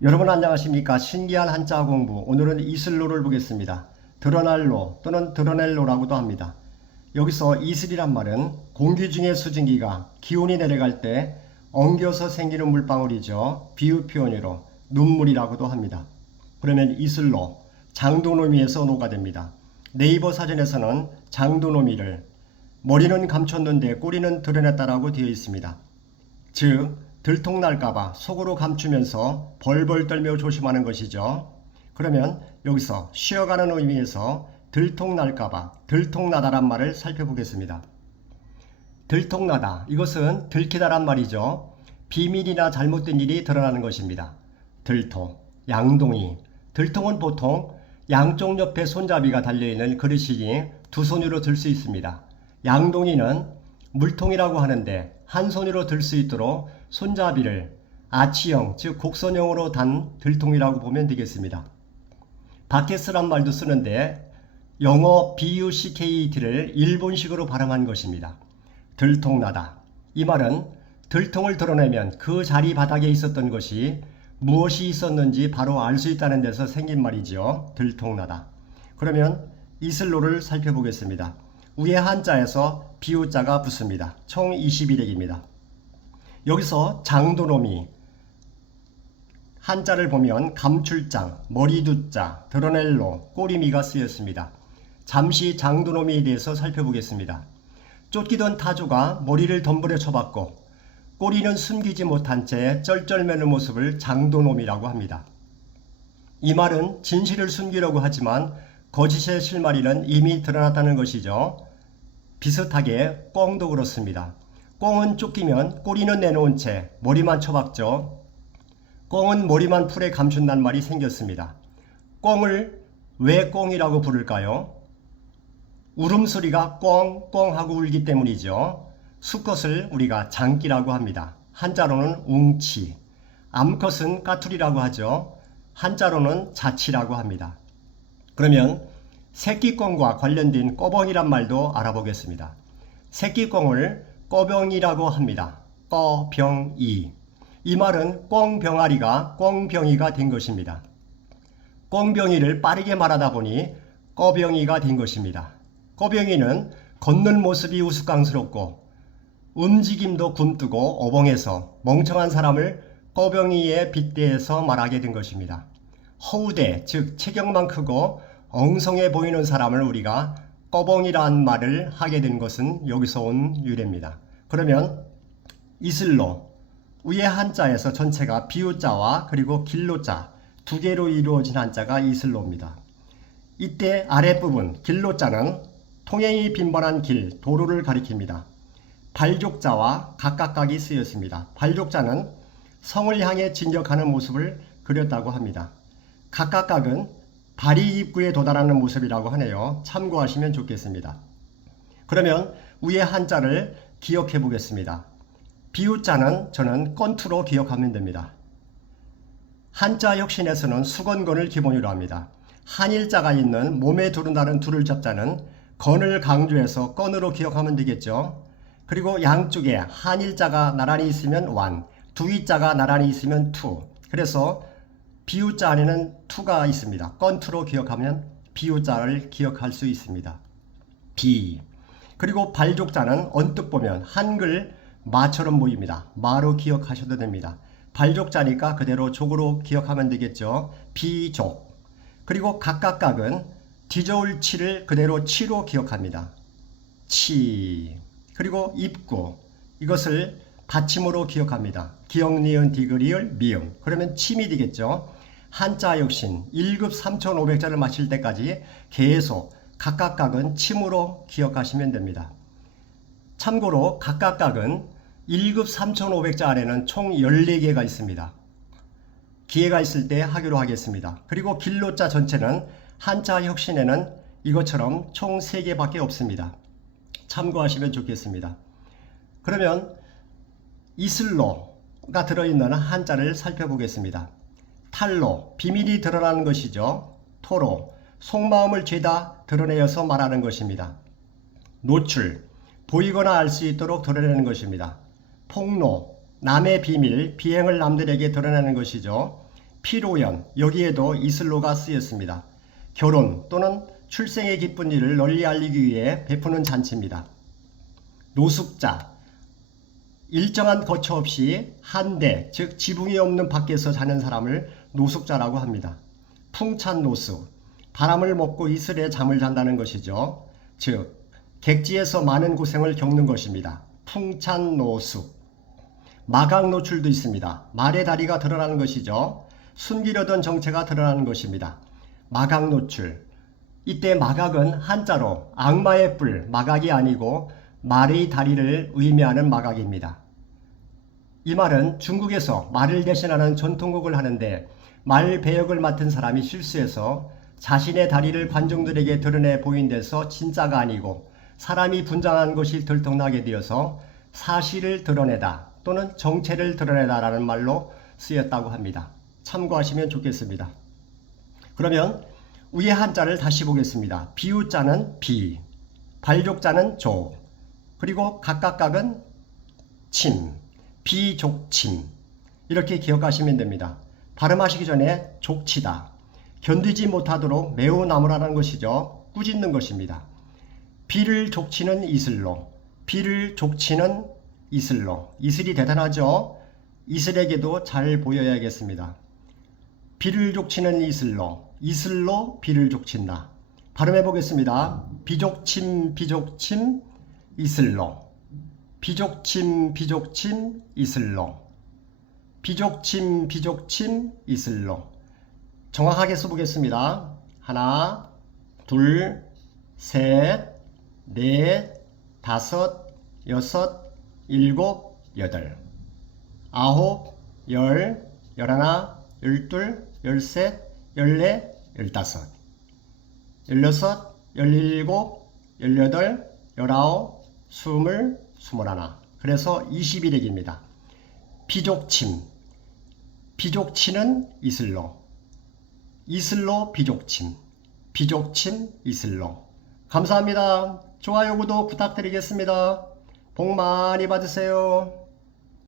여러분 안녕하십니까? 신기한 한자 공부. 오늘은 이슬로를 보겠습니다. 드러날 로 또는 드러낼 로라고도 합니다. 여기서 이슬이란 말은 공기 중의 수증기가 기온이 내려갈 때 엉겨서 생기는 물방울이죠. 비유 표현으로 눈물이라고도 합니다. 그러면 이슬로, 장도노미에서 노가 됩니다. 네이버 사전에서는 장도노미를 머리는 감췄는데 꼬리는 드러냈다라고 되어 있습니다. 즉 들통날까봐 속으로 감추면서 벌벌 떨며 조심하는 것이죠. 그러면 여기서 쉬어가는 의미에서 들통날까봐 들통나다란 말을 살펴보겠습니다. 들통나다, 이것은 들키다란 말이죠. 비밀이나 잘못된 일이 드러나는 것입니다. 들통, 양동이. 들통은 보통 양쪽 옆에 손잡이가 달려있는 그릇이니 두 손으로 들 수 있습니다. 양동이는 물통이라고 하는데 한 손으로 들 수 있도록 손잡이를 아치형, 즉 곡선형으로 단 들통이라고 보면 되겠습니다. 바켓스란 말도 쓰는데 영어 BUCKET를 일본식으로 발음한 것입니다. 들통나다. 이 말은 들통을 드러내면 그 자리 바닥에 있었던 것이 무엇이 있었는지 바로 알 수 있다는 데서 생긴 말이죠. 들통나다. 그러면 이슬로를 살펴보겠습니다. 위에 한자에서 비우자가 붙습니다. 총 21액입니다. 여기서 장도노미, 한자를 보면 감출장, 머리두자, 드러낼로, 꼬리미가 쓰였습니다. 잠시 장도노미에 대해서 살펴보겠습니다. 쫓기던 타조가 머리를 덤불에 쳐박고 꼬리는 숨기지 못한 채 쩔쩔매는 모습을 장도노미라고 합니다. 이 말은 진실을 숨기려고 하지만 거짓의 실마리는 이미 드러났다는 것이죠. 비슷하게 꿩도 그렇습니다. 꿩은 쫓기면 꼬리는 내놓은 채 머리만 쳐박죠. 꿩은 머리만 풀에 감춘단 말이 생겼습니다. 꿩을 왜 꿩이라고 부를까요? 울음소리가 꿩꿩 하고 울기 때문이죠. 수컷을 우리가 장기라고 합니다. 한자로는 웅치. 암컷은 까투리라고 하죠. 한자로는 자치라고 합니다. 그러면 새끼꿩과 관련된 꺼벙이란 말도 알아보겠습니다. 새끼꿩을 꺼병이라고 합니다. 꺼병이. 이 말은 꿩병아리가 꿩병이가 된 것입니다. 꿩병이를 빠르게 말하다 보니 꺼병이가 된 것입니다. 꺼병이는 걷는 모습이 우스꽝스럽고 움직임도 굼뜨고 어벙해서 멍청한 사람을 꺼병이에 빗대서 말하게 된 것입니다. 허우대, 즉 체격만 크고 엉성해 보이는 사람을 우리가 꺼벙이라는 말을 하게 된 것은 여기서 온 유래입니다. 그러면 이슬로, 위에 한자에서 전체가 비우자와 그리고 길로자 두 개로 이루어진 한자가 이슬로입니다. 이때 아랫부분 길로자는 통행이 빈번한 길, 도로를 가리킵니다. 발족자와 각각각이 쓰였습니다. 발족자는 성을 향해 진격하는 모습을 그렸다고 합니다. 각각각은 발이 입구에 도달하는 모습이라고 하네요. 참고하시면 좋겠습니다. 그러면 위에 한자를 기억해 보겠습니다. 비우자는 저는 건투로 기억하면 됩니다. 한자 혁신에서는 수건건을 기본으로 합니다. 한일자가 있는 몸에 두른다는 두를 잡자는 건을 강조해서 건으로 기억하면 되겠죠. 그리고 양쪽에 한일자가 나란히 있으면 완, 두이자가 나란히 있으면 투. 그래서 비우자 안에는 투가 있습니다. 건투로 기억하면 비우자를 기억할 수 있습니다. 비. 그리고 발족자는 언뜻 보면 한글 마처럼 보입니다. 마로 기억하셔도 됩니다. 발족자니까 그대로 족으로 기억하면 되겠죠. 비족. 그리고 각각각은 뒤저울 치를 그대로 치로 기억합니다. 치. 그리고 입구. 이것을 받침으로 기억합니다. 기억, 니은, 디귿, 미음. 그러면 침이 되겠죠. 한자 혁신 1급 3,500자를 마칠 때까지 계속 각각각은 침으로 기억하시면 됩니다. 참고로 각각각은 1급 3,500자 안에는 총 14개가 있습니다. 기회가 있을 때 하기로 하겠습니다. 그리고 길로자 전체는 한자 혁신에는 이것처럼 총 3개밖에 없습니다. 참고하시면 좋겠습니다. 그러면 이슬로가 들어있는 한자를 살펴보겠습니다. 탈로, 비밀이 드러나는 것이죠. 토로, 속마음을 죄다 드러내어서 말하는 것입니다. 노출, 보이거나 알 수 있도록 드러내는 것입니다. 폭로, 남의 비밀, 비행을 남들에게 드러내는 것이죠. 피로연, 여기에도 이슬로가 쓰였습니다. 결혼 또는 출생의 기쁜 일을 널리 알리기 위해 베푸는 잔치입니다. 노숙자, 일정한 거처 없이 한대, 즉 지붕이 없는 밖에서 자는 사람을 노숙자라고 합니다. 풍찬노수, 바람을 먹고 이슬에 잠을 잔다는 것이죠. 즉 객지에서 많은 고생을 겪는 것입니다. 풍찬노수. 마각노출도 있습니다. 말의 다리가 드러나는 것이죠. 숨기려던 정체가 드러나는 것입니다. 마각노출. 이때 마각은 한자로 악마의 뿔, 마각이 아니고 말의 다리를 의미하는 마각입니다. 이 말은 중국에서 말을 대신하는 전통곡을 하는데 말 배역을 맡은 사람이 실수해서 자신의 다리를 관중들에게 드러내 보인 데서 진짜가 아니고 사람이 분장한 것이 들통나게 되어서 사실을 드러내다 또는 정체를 드러내다 라는 말로 쓰였다고 합니다. 참고하시면 좋겠습니다. 그러면 위의 한자를 다시 보겠습니다. 비우자는 비, 발족자는 조, 그리고 각각각은 침, 비족침 이렇게 기억하시면 됩니다. 발음하시기 전에 족치다, 견디지 못하도록 매우 나무라는 것이죠. 꾸짖는 것입니다. 비를 족치는 이슬로, 비를 족치는 이슬로, 이슬이 대단하죠. 이슬에게도 잘 보여야겠습니다. 비를 족치는 이슬로, 이슬로 비를 족친다. 발음해 보겠습니다. 비족침 비족침 이슬로, 비족침 비족침 이슬로, 비족침 비족침 이슬로. 정확하게 써보겠습니다. 하나, 둘, 셋, 넷, 다섯, 여섯, 일곱, 여덟, 아홉, 열, 열하나, 열둘, 열셋, 열넷, 열다섯, 열여섯, 열일곱, 열여덟, 열아홉, 스물, 스물하나. 그래서 21액입니다. 비족침, 비족치는 이슬로, 이슬로 비족침, 비족침 이슬로. 감사합니다. 좋아요, 구독 부탁드리겠습니다. 복 많이 받으세요.